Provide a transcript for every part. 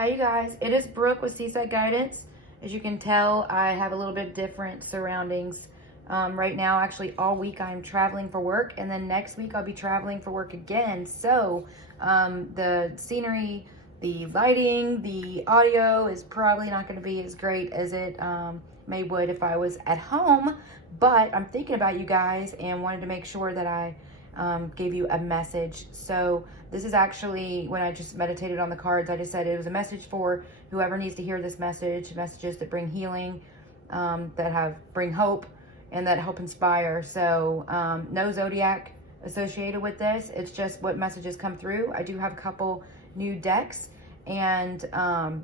Hi you guys, it is Brooke with Seaside Guidance. As you can tell, I have a little bit different surroundings. Right now, actually all week I'm traveling for work, and then next week I'll be traveling for work again. So the scenery, the lighting, the audio is probably not going to be as great as it would if I was at home, but I'm thinking about you guys and wanted to make sure that I gave you a message. So this is actually, when I just meditated on the cards, I just said it was a message for whoever needs to hear this message, messages that bring healing, bring hope, and that help inspire. So no zodiac associated with this. It's just what messages come through. I do have a couple new decks, and I'm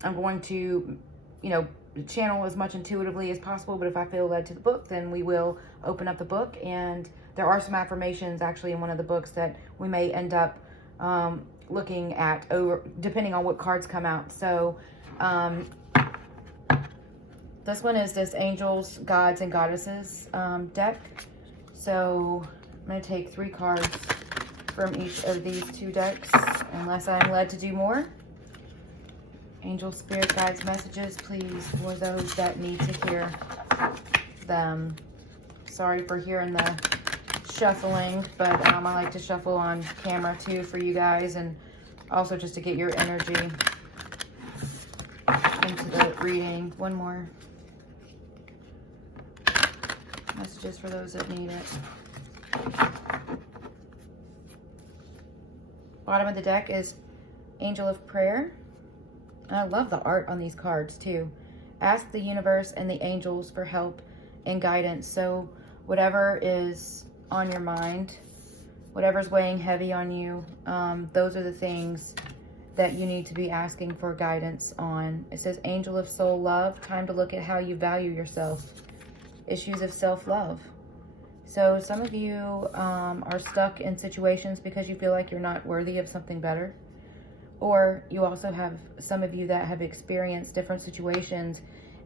going to, channel as much intuitively as possible, but if I feel led to the book, then we will open up the book. And there are some affirmations actually in one of the books that we may end up looking at over, depending on what cards come out. So this one is this Angels, Gods, and Goddesses deck. So I'm going to take 3 cards from each of these 2 decks, unless I'm led to do more. Angel, Spirit, Guides, messages, please, for those that need to hear them. Sorry for hearing the shuffling, but I like to shuffle on camera too for you guys, and also just to get your energy into the reading. One more. Messages for those that need it. Bottom of the deck is Angel of Prayer. I love the art on these cards too. Ask the universe and the angels for help and guidance. So whatever is on your mind, whatever's weighing heavy on you, those are the things that you need to be asking for guidance on. It says Angel of Soul Love, time to look at how you value yourself. Issues of self-love. So some of you are stuck in situations because you feel like you're not worthy of something better. Or you also have some of you that have experienced different situations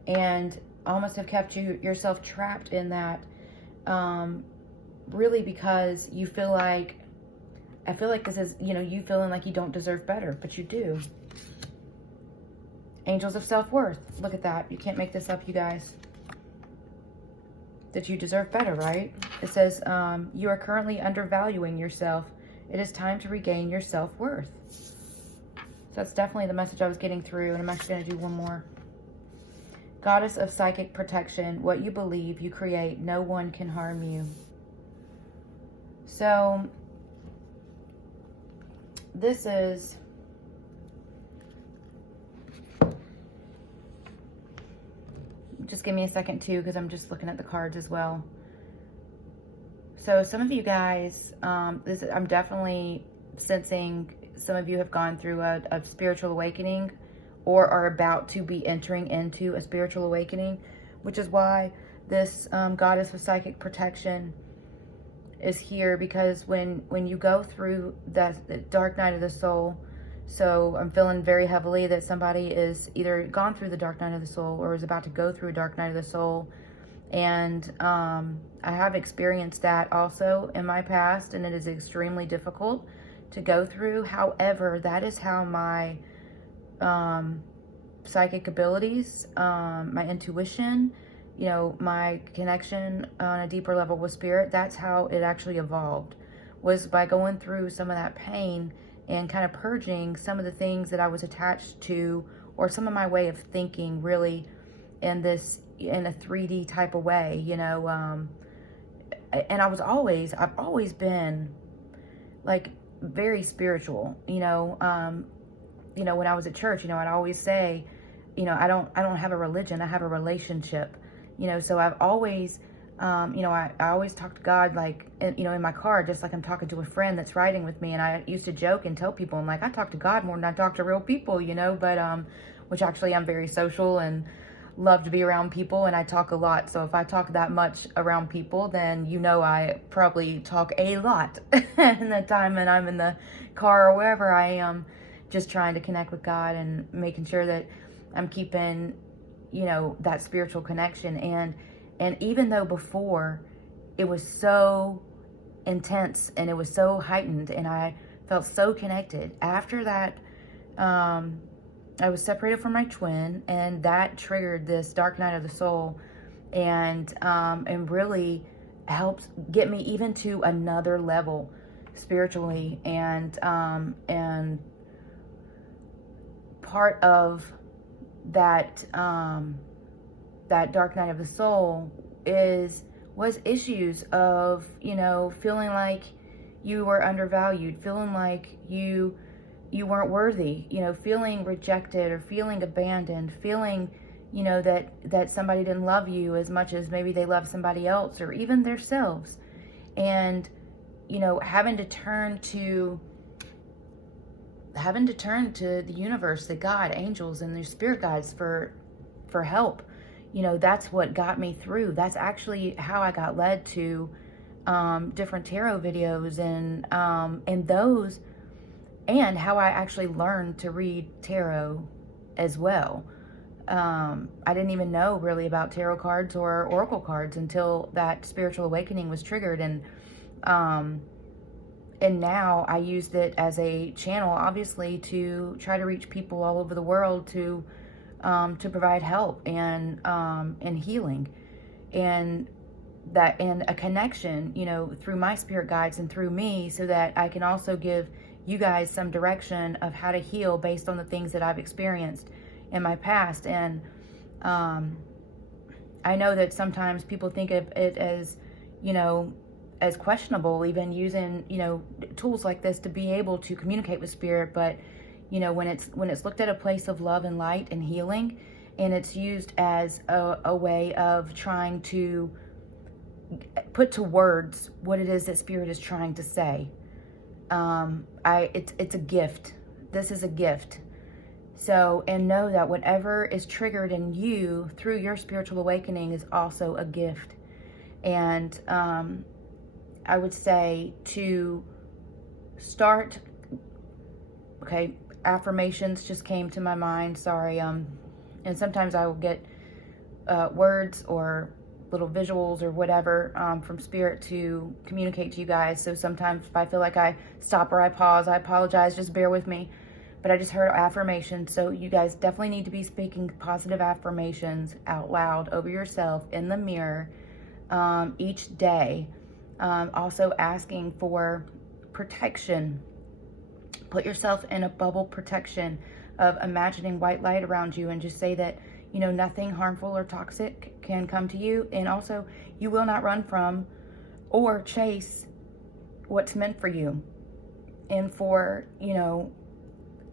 and almost have kept yourself trapped in that, really because you feel like, I feel like this is, you feeling like you don't deserve better, but you do. Angels of Self-Worth. Look at that. You can't make this up, you guys. That you deserve better, right? It says, you are currently undervaluing yourself. It is time to regain your self-worth. So that's definitely the message I was getting through, and I'm actually going to do one more. Goddess of Psychic Protection. What you believe, you create. No one can harm you. So this is... Just give me a second too, because I'm just looking at the cards as well. So some of you guys, I'm definitely sensing some of you have gone through a spiritual awakening, or are about to be entering into a spiritual awakening, which is why this Goddess of Psychic Protection is here, because when you go through that dark night of the soul, so I'm feeling very heavily that somebody is either gone through the dark night of the soul or is about to go through a dark night of the soul. And I have experienced that also in my past, and it is extremely difficult to go through. However, that is how my psychic abilities, my intuition, my connection on a deeper level with spirit, that's how it actually evolved, was by going through some of that pain and kind of purging some of the things that I was attached to, or some of my way of thinking, really in a 3D type of way, and I've always been like very spiritual, when I was at church, I'd always say, I don't have a religion, I have a relationship, so I've always, I always talk to God, like, in my car, just like I'm talking to a friend that's riding with me. And I used to joke and tell people, I'm like, I talk to God more than I talk to real people, but, which actually I'm very social and love to be around people, and I talk a lot. So if I talk that much around people, then I probably talk a lot in the time that I'm in the car or wherever I am, just trying to connect with God and making sure that I'm keeping, that spiritual connection. And even though before it was so intense and it was so heightened and I felt so connected, after that I was separated from my twin, and that triggered this dark night of the soul, and really helped get me even to another level spiritually. And part of that that dark night of the soul was issues of, you know, feeling like you were undervalued, feeling like you weren't worthy, you know, feeling rejected or feeling abandoned, feeling, you know, that somebody didn't love you as much as maybe they love somebody else or even themselves. And, you know, having to turn to the universe, the God, angels, and their spirit guides for help. You know, that's what got me through. That's actually how I got led to different tarot videos and those, and how I actually learned to read tarot as well. I didn't even know really about tarot cards or oracle cards until that spiritual awakening was triggered. And now I used it as a channel, obviously, to try to reach people all over the world to provide help and healing, and a connection, you know, through my spirit guides and through me, so that I can also give you guys some direction of how to heal based on the things that I've experienced in my past. And I know that sometimes people think of it as, you know, as questionable, even using, you know, tools like this to be able to communicate with spirit. But, you know, when it's looked at a place of love and light and healing, and it's used as a way of trying to put to words what it is that spirit is trying to say, it's a gift. This is a gift. So, and know that whatever is triggered in you through your spiritual awakening is also a gift. And I would say to start, okay, affirmations just came to my mind, sorry. And sometimes I will get words or little visuals or whatever from spirit to communicate to you guys. So sometimes if I feel like I stop or I pause, I apologize, just bear with me. But I just heard affirmations. So you guys definitely need to be speaking positive affirmations out loud over yourself in the mirror each day. Also asking for protection. Put yourself in a bubble protection of imagining white light around you, and just say that, you know, nothing harmful or toxic can come to you. And also, you will not run from or chase what's meant for you. And for, you know,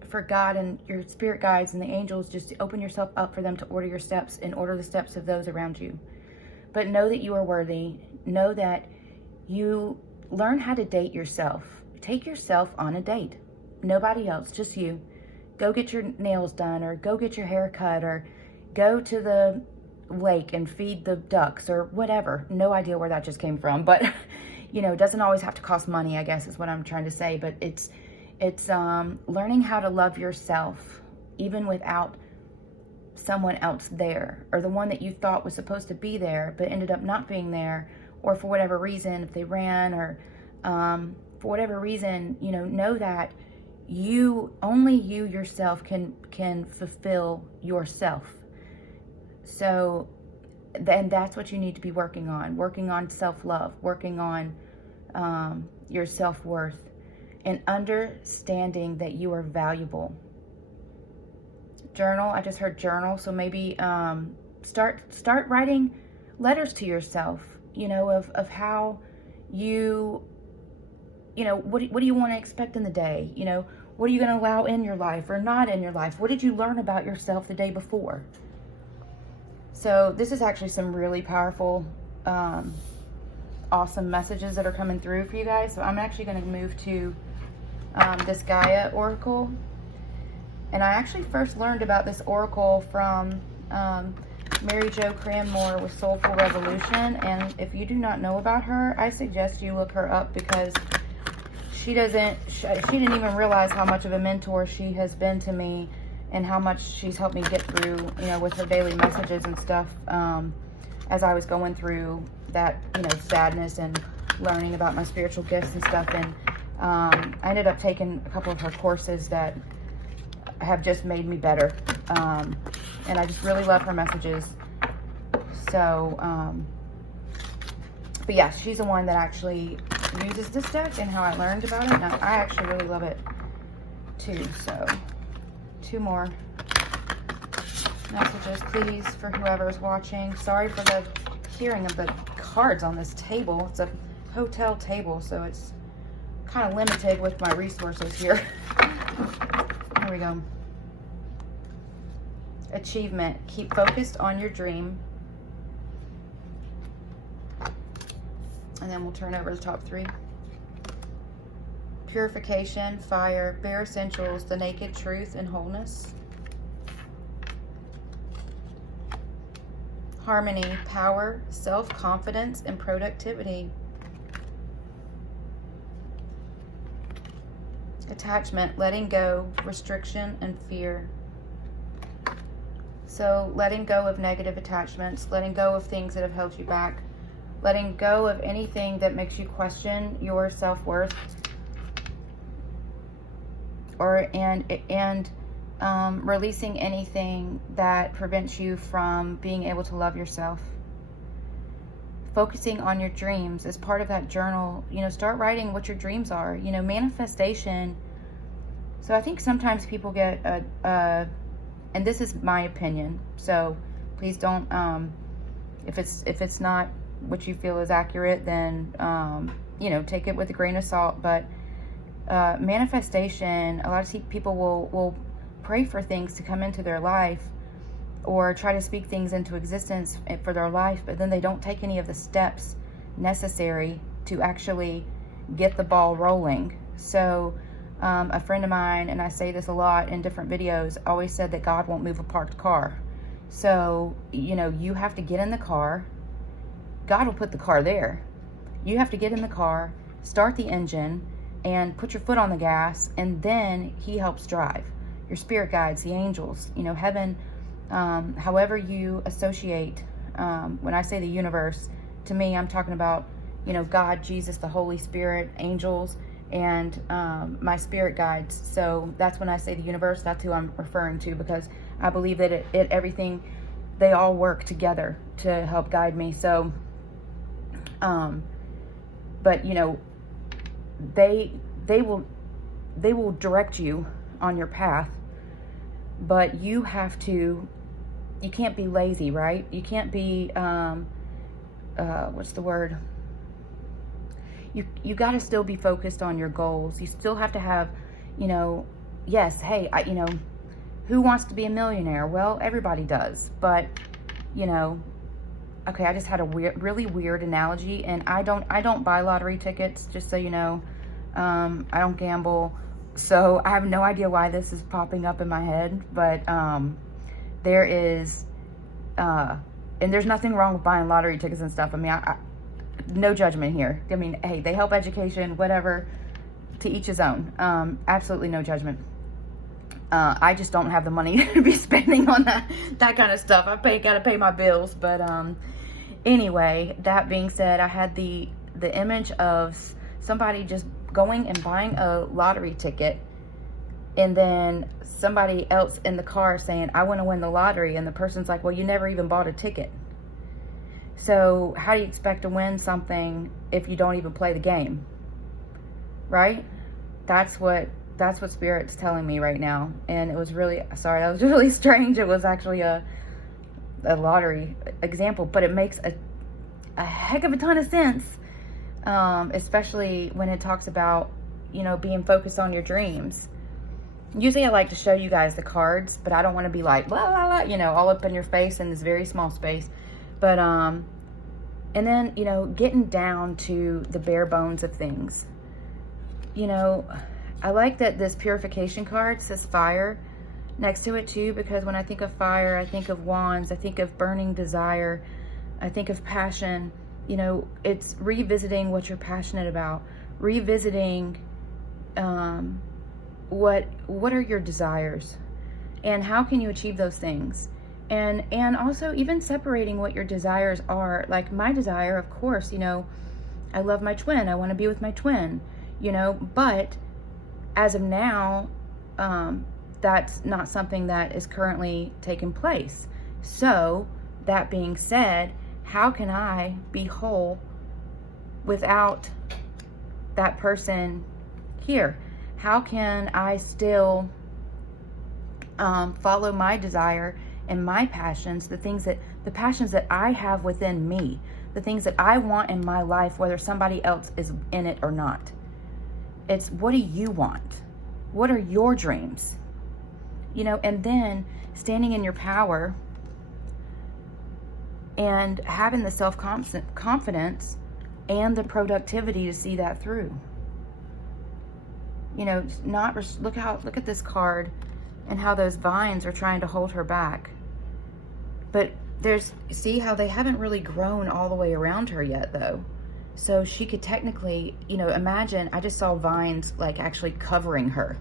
for God and your spirit guides and the angels, just to open yourself up for them to order your steps and order the steps of those around you. But know that you are worthy. Know that you learn how to date yourself. Take yourself on a date. Nobody else, just you. Go get your nails done, or go get your hair cut, or go to the lake and feed the ducks, or whatever. No idea where that just came from, but you know, it doesn't always have to cost money, I guess is what I'm trying to say. But it's learning how to love yourself even without someone else there, or the one that you thought was supposed to be there but ended up not being there, or for whatever reason, if they ran, or for whatever reason, you know that only you yourself can fulfill yourself. So then that's what you need to be working on self-love, working on your self-worth, and understanding that you are valuable. Journal, I just heard journal, so maybe start writing letters to yourself, you know, of how you know, what do you want to expect in the day? You know, what are you going to allow in your life or not in your life? What did you learn about yourself the day before? So this is actually some really powerful, awesome messages that are coming through for you guys. So I'm actually going to move to this Gaia Oracle. And I actually first learned about this Oracle from Mary Jo Cranmore with Soulful Revolution. And if you do not know about her, I suggest you look her up, because she didn't even realize how much of a mentor she has been to me, and how much she's helped me get through, you know, with her daily messages and stuff, as I was going through that, you know, sadness and learning about my spiritual gifts and stuff. And I ended up taking a couple of her courses that have just made me better. And I just really love her messages. So, but yeah, she's the one that actually uses this deck and how I learned about it. And I actually really love it too. So, 2 more messages, please, for whoever's watching. Sorry for the hearing of the cards on this table. It's a hotel table, so it's kind of limited with my resources here. Here we go. Achievement. Keep focused on your dream. And then we'll turn over the top 3. Purification, fire, bare essentials, the naked truth and wholeness. Harmony, power, self-confidence, and productivity. Attachment, letting go, restriction, and fear. So letting go of negative attachments, letting go of things that have held you back, letting go of anything that makes you question your self-worth, and releasing anything that prevents you from being able to love yourself. Focusing on your dreams as part of that journal. You know, start writing what your dreams are. You know, manifestation. So I think sometimes people get and this is my opinion, so please don't, if it's not what you feel is accurate, then you know, take it with a grain of salt. But manifestation, a lot of people will pray for things to come into their life or try to speak things into existence for their life, but then they don't take any of the steps necessary to actually get the ball rolling. So a friend of mine, and I say this a lot in different videos, always said that God won't move a parked car. So, you know, you have to get in the car. God will put the car there. You have to get in the car, start the engine, and put your foot on the gas, and then he helps drive. Your spirit guides, the angels, you know, heaven, however you associate. When I say the universe, to me, I'm talking about, you know, God, Jesus, the Holy Spirit, angels, and my spirit guides. So that's when I say the universe, that's who I'm referring to, because I believe that everything, they all work together to help guide me. So, but you know, they will direct you on your path, but you can't be lazy, right? You can't be, what's the word? You got to still be focused on your goals. You still have to have, you know, yes, hey, you know, who wants to be a millionaire? Well, everybody does, but you know, okay, I just had a really weird analogy, and I don't buy lottery tickets, just so you know. I don't gamble, so I have no idea why this is popping up in my head, but there is, and there's nothing wrong with buying lottery tickets and stuff. I mean, I no judgment here. I mean, hey, they help education, whatever, to each his own. Absolutely no judgment. I just don't have the money to be spending on that kind of stuff. Gotta pay my bills. But anyway, that being said, I had the image of somebody just going and buying a lottery ticket, and then somebody else in the car saying, I want to win the lottery, and the person's like, well, you never even bought a ticket. So how do you expect to win something if you don't even play the game? Right? That's what Spirit's telling me right now. And it was really, sorry, that was really strange. It was actually a lottery example, but it makes a heck of a ton of sense. Especially when it talks about, you know, being focused on your dreams. Usually I like to show you guys the cards, but I don't want to be like, blah, blah, blah, you know, all up in your face in this very small space. But, and then, you know, getting down to the bare bones of things. You know, I like that this purification card says fire next to it too, because when I think of fire, I think of wands, I think of burning desire, I think of passion. You know, it's revisiting what you're passionate about, revisiting what are your desires, and how can you achieve those things, and also even separating what your desires are. Like my desire, of course, you know, I love my twin, I want to be with my twin, you know, but as of now, that's not something that is currently taking place. So that being said, how can I be whole without that person here? How can I still follow my desire and my passions, the passions that I have within me, the things that I want in my life, whether somebody else is in it or not? It's, what do you want? What are your dreams? And then standing in your power and having the self-confidence and the productivity to see that through. Look at this card and how those vines are trying to hold her back. But see how they haven't really grown all the way around her yet, though. So she could technically, imagine, I just saw vines like actually covering her.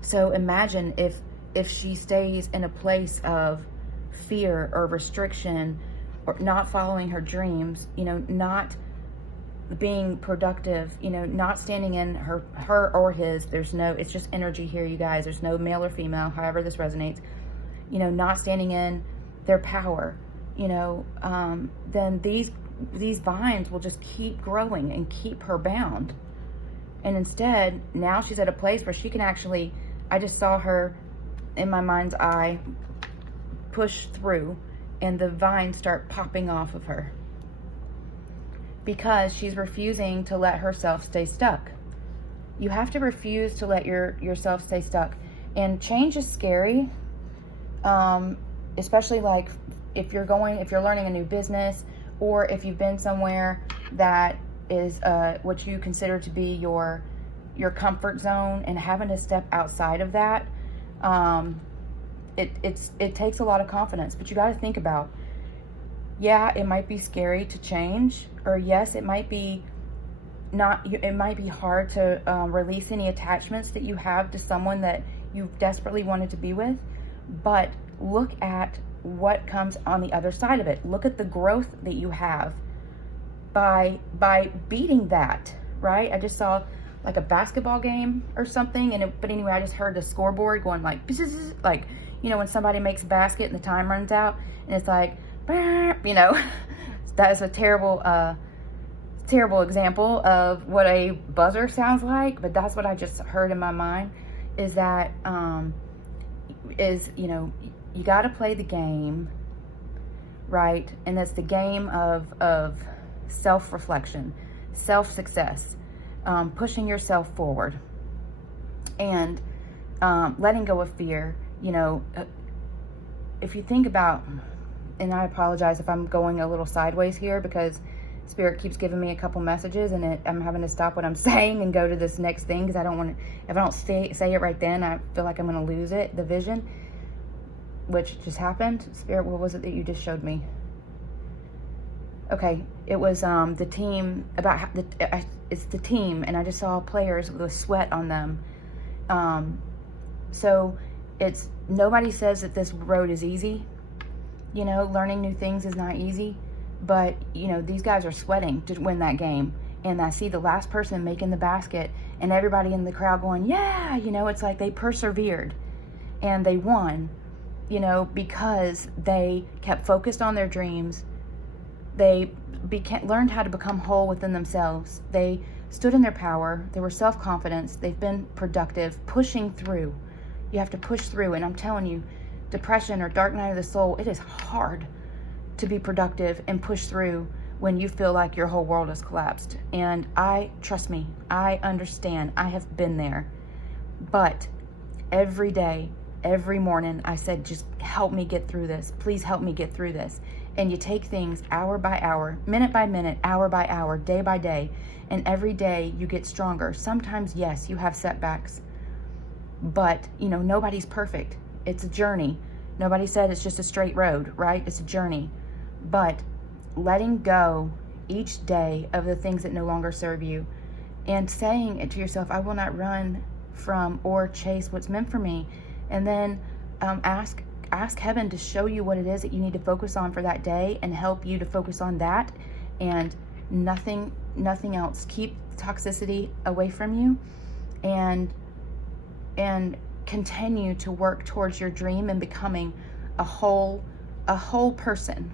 So imagine if she stays in a place of fear or restriction, or not following her dreams, not being productive, not standing in her or his, it's just energy here, you guys. There's no male or female, however this resonates, not standing in their power, then these vines will just keep growing and keep her bound. And instead, now she's at a place where she can actually, I just saw her in my mind's eye push through, and the vines start popping off of her, because she's refusing to let herself stay stuck. You have to refuse to let yourself stay stuck. And change is scary, especially like if you're learning a new business, or if you've been somewhere that is what you consider to be your comfort zone, and having to step outside of that. It takes a lot of confidence, but you got to think about, it might be scary to change, or yes, it might be hard to release any attachments that you have to someone that you desperately wanted to be with, but look at what comes on the other side of it. Look at the growth that you have by beating that, right? I just saw like a basketball game or something, but anyway, I just heard the scoreboard going like when somebody makes a basket and the time runs out, and it's like, that is a terrible example of what a buzzer sounds like, but that's what I just heard in my mind, is that you got to play the game, right? And that's the game of self-reflection, self-success, pushing yourself forward, and letting go of fear. If you think about, and I apologize if I'm going a little sideways here, because Spirit keeps giving me a couple messages, and I'm having to stop what I'm saying and go to this next thing, because I don't want to, if I don't say it right then, I feel like I'm going to lose it, the vision, which just happened. Spirit, what was it that you just showed me? Okay, it was the team, it's the team, and I just saw players with sweat on them. So it's, nobody says that this road is easy. Learning new things is not easy, but these guys are sweating to win that game. And I see the last person making the basket, and everybody in the crowd going, yeah, it's like they persevered and they won, because they kept focused on their dreams. They learned how to become whole within themselves. They stood in their power. They were self-confident. They've been productive, pushing through. You have to push through. And I'm telling you, depression or dark night of the soul, it is hard to be productive and push through when you feel like your whole world has collapsed. And trust me, I understand. I have been there. But every day, every morning, I said, just help me get through this. Please help me get through this. And you take things hour by hour, minute by minute, hour by hour, day by day, and every day you get stronger. Sometimes, yes, you have setbacks, but nobody's perfect. It's a journey. Nobody said it's just a straight road, right? It's a journey. But letting go each day of the things that no longer serve you, and saying it to yourself, I will not run from or chase what's meant for me. And then ask heaven to show you what it is that you need to focus on for that day, and help you to focus on that and nothing else. Keep toxicity away from you, and continue to work towards your dream and becoming a whole person.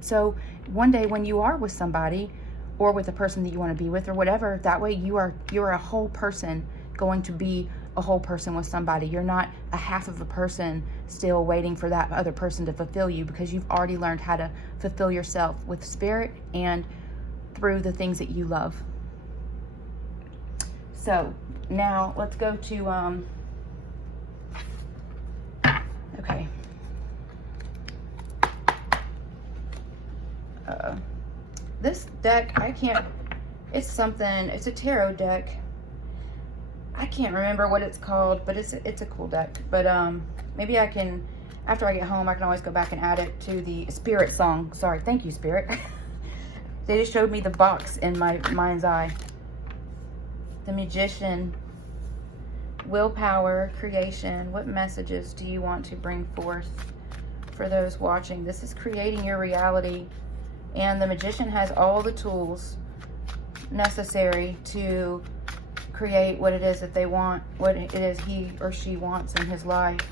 So one day when you are with somebody, or with a person that you want to be with, or whatever, that way you're a whole person going to be a whole person with somebody. You're not a half of a person still waiting for that other person to fulfill you, because you've already learned how to fulfill yourself with spirit and through the things that you love. So now let's go to okay. This deck, it's a tarot deck. I can't remember what it's called, but it's a cool deck. But maybe I can, after I get home, I can always go back and add it to the Spirit song. Sorry, thank you, Spirit. They just showed me the box in my mind's eye. The Magician, willpower, creation. What messages do you want to bring forth for those watching? This is creating your reality. And the Magician has all the tools necessary to create what it is that they want, what it is he or she wants in his life.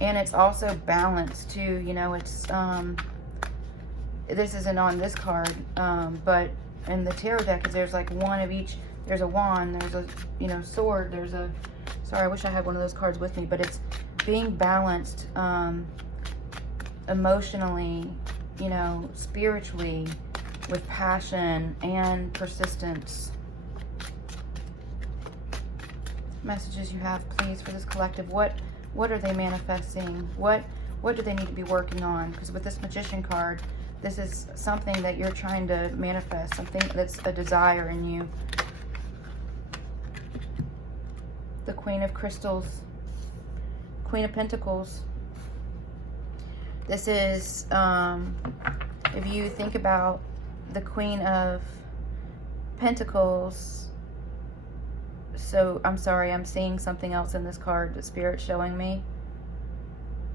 And it's also balanced too, you know, it's, this isn't on this card, but in the tarot deck, there's like one of each. There's a wand, there's a, you know, sword, there's a, sorry, I wish I had one of those cards with me, but it's being balanced, emotionally, you know, spiritually, with passion and persistence. Messages you have, please, for this collective. What are they manifesting? What do they need to be working on? Because with this Magician card, this is something that you're trying to manifest, something that's a desire in you. The Queen of Crystals, Queen of Pentacles. This is, if you think about the Queen of Pentacles, so I'm sorry, I'm seeing something else in this card that Spirit's showing me.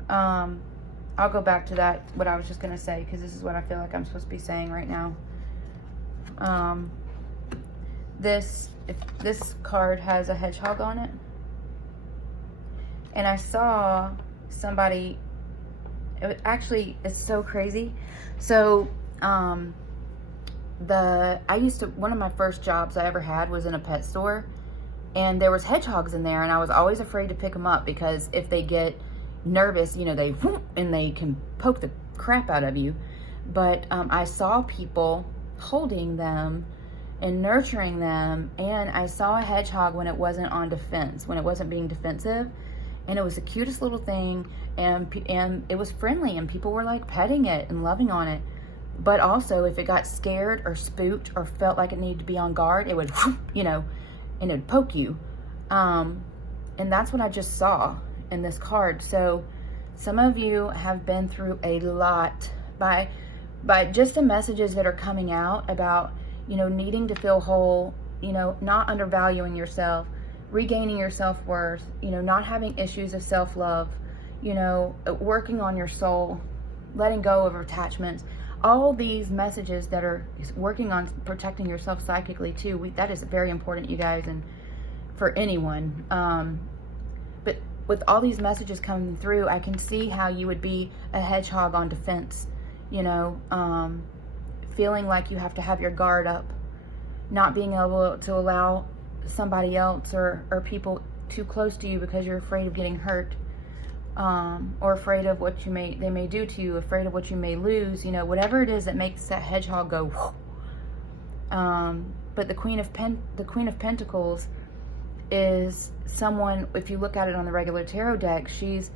I'll go back to that, what I was just going to say, because this is what I feel like I'm supposed to be saying right now. This card has a hedgehog on it. And I saw somebody, it's so crazy. So, one of my first jobs I ever had was in a pet store, and there was hedgehogs in there, and I was always afraid to pick them up, because if they get nervous, you know, they can poke the crap out of you. But I saw people holding them and nurturing them, and I saw a hedgehog when it wasn't on defense, when it wasn't being defensive, and it was the cutest little thing, and it was friendly, and people were like petting it and loving on it. But also, if it got scared or spooked or felt like it needed to be on guard, it would, you know, and it would poke you. And that's what I just saw in this card. So some of you have been through a lot by just the messages that are coming out about, you know, needing to feel whole, you know, not undervaluing yourself, regaining your self-worth, you know, not having issues of self-love, you know, working on your soul, letting go of attachments. All these messages that are working on protecting yourself psychically too. That is very important, you guys, and for anyone. But with all these messages coming through, I can see how you would be a hedgehog on defense, you know, feeling like you have to have your guard up, not being able to allow somebody else or people too close to you because you're afraid of getting hurt, or afraid of what they may do to you, afraid of what you may lose, you know, whatever it is that makes that hedgehog go whoo. But the Queen of Pentacles is someone, if you look at it on the regular tarot deck, she's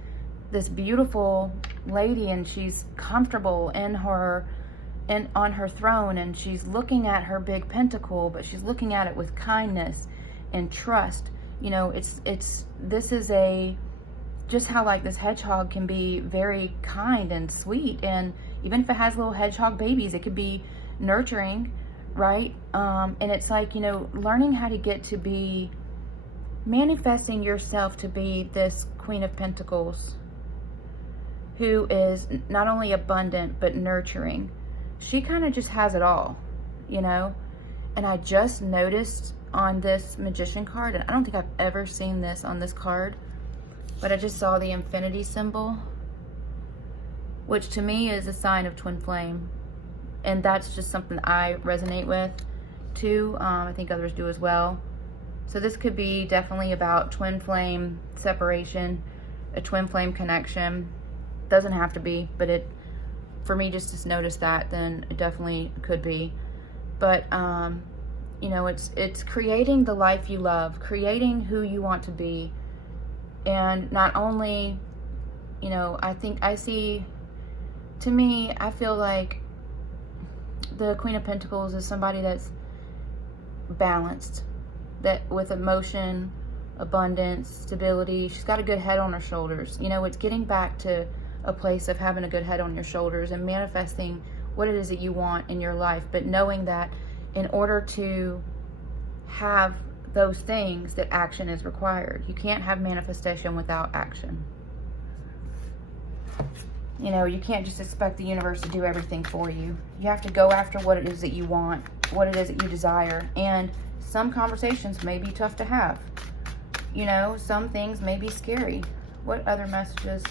this beautiful lady, and she's comfortable in on her throne, and she's looking at her big pentacle, but she's looking at it with kindness and trust. You know, this is just how like this hedgehog can be very kind and sweet, and even if it has little hedgehog babies, it could be nurturing, right? And it's like, you know, learning how to get to be manifesting yourself to be this Queen of Pentacles, who is not only abundant but nurturing. She kind of just has it all, you know. And I just noticed on this Magician card, and I don't think I've ever seen this on this card, but I just saw the infinity symbol, which to me is a sign of twin flame. And that's just something I resonate with too. I think others do as well. So this could be definitely about twin flame separation, a twin flame connection. Doesn't have to be, but it, for me, just to notice that, then it definitely could be. But you know, it's creating the life you love, creating who you want to be. And not only, you know, I think I see, to me, I feel like the Queen of Pentacles is somebody that's balanced, that with emotion, abundance, stability. She's got a good head on her shoulders. You know, it's getting back to a place of having a good head on your shoulders and manifesting what it is that you want in your life, but knowing that in order to have those things, that action is required. You can't have manifestation without action. You know, you can't just expect the universe to do everything for you. You have to go after what it is that you want, what it is that you desire. And some conversations may be tough to have. You know, some things may be scary. What other messages?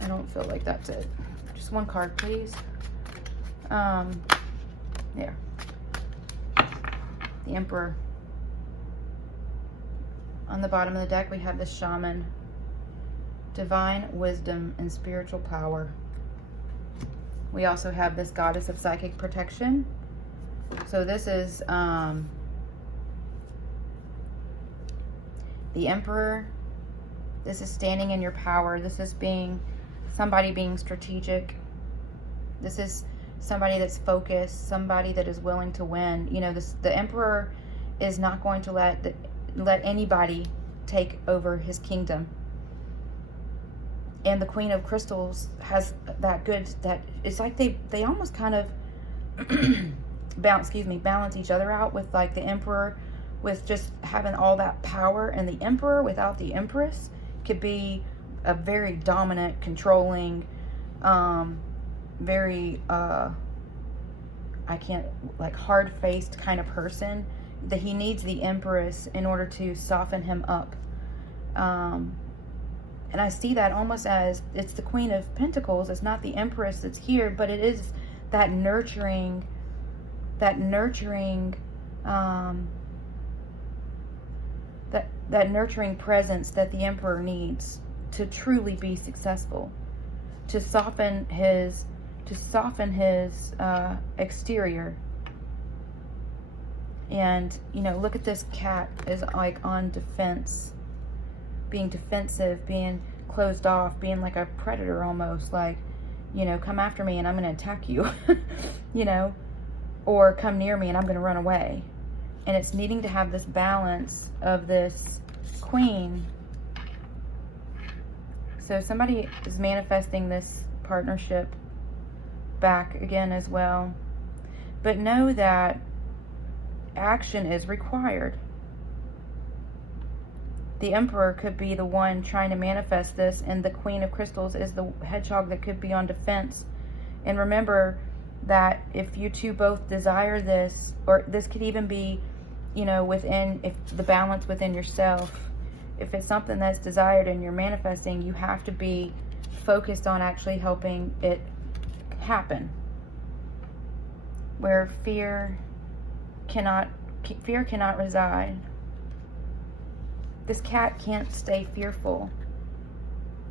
I don't feel like that's it. Just one card, please. There. The Emperor. On the bottom of the deck, we have the Shaman. Divine wisdom and spiritual power. We also have this Goddess of psychic protection. So this is the Emperor. This is standing in your power. This is somebody being strategic. This is somebody that's focused, somebody that is willing to win. You know, the Emperor is not going to let anybody take over his kingdom. And the Queen of Crystals has that it's like they almost kind of balance each other out, with like the Emperor with just having all that power, and the Emperor without the Empress could be a very dominant, controlling, very hard-faced kind of person, that he needs the Empress in order to soften him up. And I see that almost as it's the Queen of Pentacles. It's not the Empress that's here, but it is that nurturing, that nurturing presence that the Emperor needs to truly be successful, to soften his exterior. And you know, look at this cat is like on defense, being defensive, being closed off, being like a predator almost, like, you know, come after me and I'm going to attack you, you know, or come near me and I'm going to run away. And it's needing to have this balance of this Queen. So somebody is manifesting this partnership back again as well. But know that action is required. The Emperor could be the one trying to manifest this, and the Queen of Crystals is the hedgehog that could be on defense. And remember that if you two both desire this, or this could even be, you know, if the balance within yourself, if it's something that's desired and you're manifesting, you have to be focused on actually helping it happen. Where fear cannot reside. This cat can't stay fearful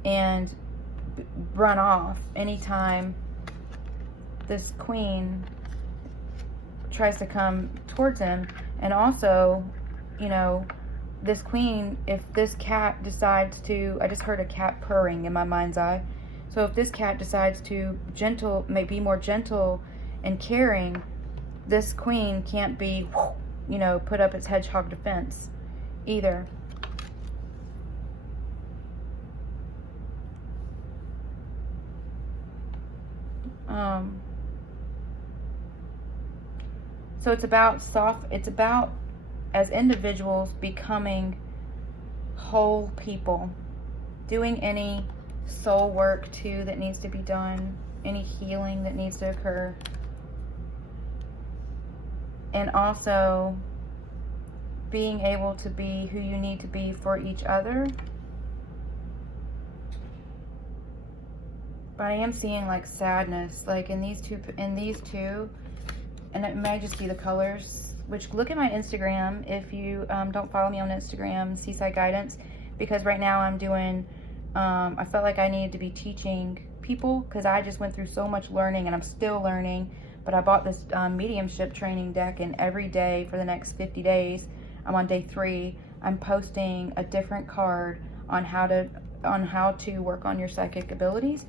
and run off anytime this Queen tries to come towards him. And also, you know, this Queen, if this cat decides to, I just heard a cat purring in my mind's eye. So if this cat decides to be more gentle and caring, this Queen can't be, you know, put up its hedgehog defense either. So it's about as individuals becoming whole people, doing any soul work too that needs to be done, any healing that needs to occur. and also being able to be who you need to be for each other. But I am seeing like sadness, like in these two, and it may just be the colors. Which, look at my Instagram if you don't follow me on Instagram, Seaside Guidance, because right now I'm doing. I felt like I needed to be teaching people because I just went through so much learning, and I'm still learning. But I bought this mediumship training deck, and every day for the next 50 days, I'm on day 3. I'm posting a different card on how to work on your psychic abilities.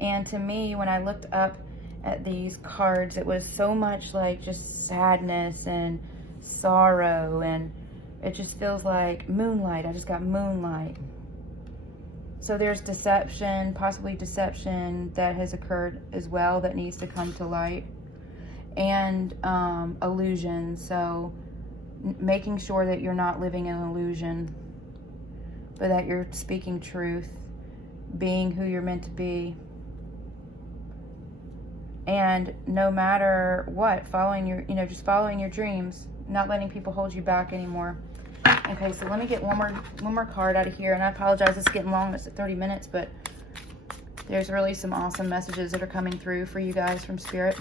And to me, when I looked up at these cards, it was so much like just sadness and sorrow, and it just feels like moonlight. I just got moonlight. So there's deception, possibly deception that has occurred as well that needs to come to light, and illusion. So making sure that you're not living in an illusion, but that you're speaking truth, being who you're meant to be. And no matter what, following your, just following your dreams, not letting people hold you back anymore. Okay, so let me get one more card out of here. And I apologize, it's getting long. It's at 30 minutes, but there's really some awesome messages that are coming through for you guys from Spirit.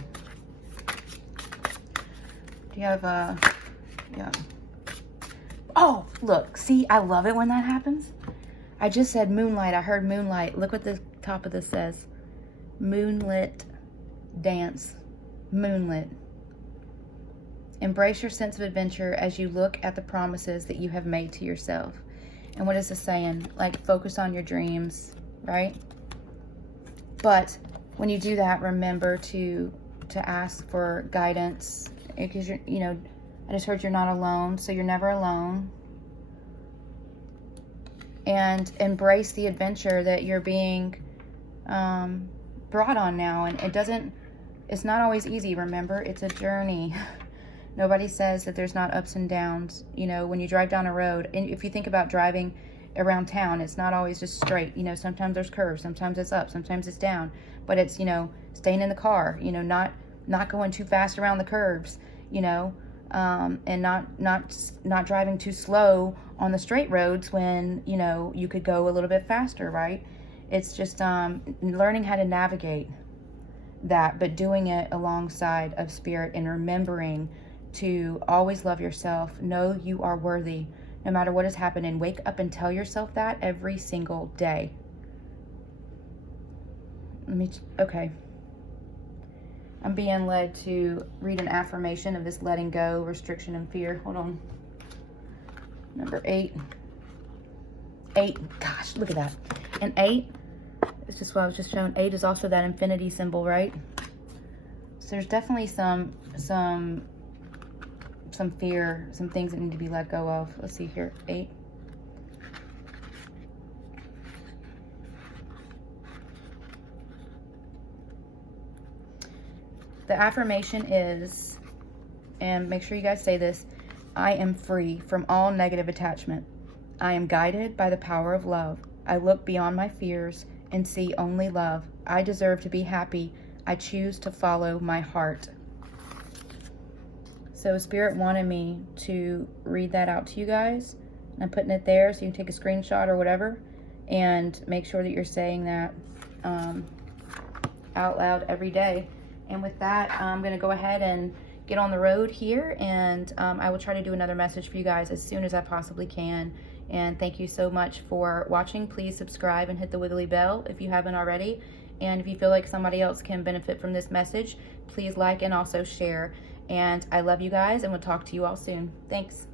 Do you have yeah. Oh, look, see, I love it when that happens. I just said moonlight. I heard moonlight. Look what the top of this says. Moonlit dance. Moonlit. Embrace your sense of adventure as you look at the promises that you have made to yourself. And what is this saying? Like, focus on your dreams, right? But when you do that, remember to ask for guidance, because you're, I just heard you're not alone, so you're never alone. And embrace the adventure that you're being brought on now. And it's not always easy, remember? It's a journey. Nobody says that there's not ups and downs. When you drive down a road, and if you think about driving around town, it's not always just straight. Sometimes there's curves, sometimes it's up, sometimes it's down. But it's, staying in the car, not going too fast around the curves, and not driving too slow on the straight roads when, you could go a little bit faster, right? It's just learning how to navigate that, but doing it alongside of Spirit, and remembering to always love yourself. Know you are worthy no matter what has happened, and wake up and tell yourself that every single day. Okay. I'm being led to read an affirmation of this letting go, restriction, and fear. Hold on. Number 8. 8. Gosh, look at that. And 8, it's just what I was just shown. 8 is also that infinity symbol, right? So there's definitely some fear, some things that need to be let go of. Let's see here. 8. The affirmation is, and make sure you guys say this, I am free from all negative attachment. I am guided by the power of love. I look beyond my fears and see only love. I deserve to be happy. I choose to follow my heart. So Spirit wanted me to read that out to you guys. I'm putting it there so you can take a screenshot or whatever, and make sure that you're saying that out loud every day. And with that, I'm going to go ahead and get on the road here, and I will try to do another message for you guys as soon as I possibly can. And thank you so much for watching. Please subscribe and hit the wiggly bell if you haven't already. And if you feel like somebody else can benefit from this message, please like and also share. And I love you guys, and we'll talk to you all soon. Thanks.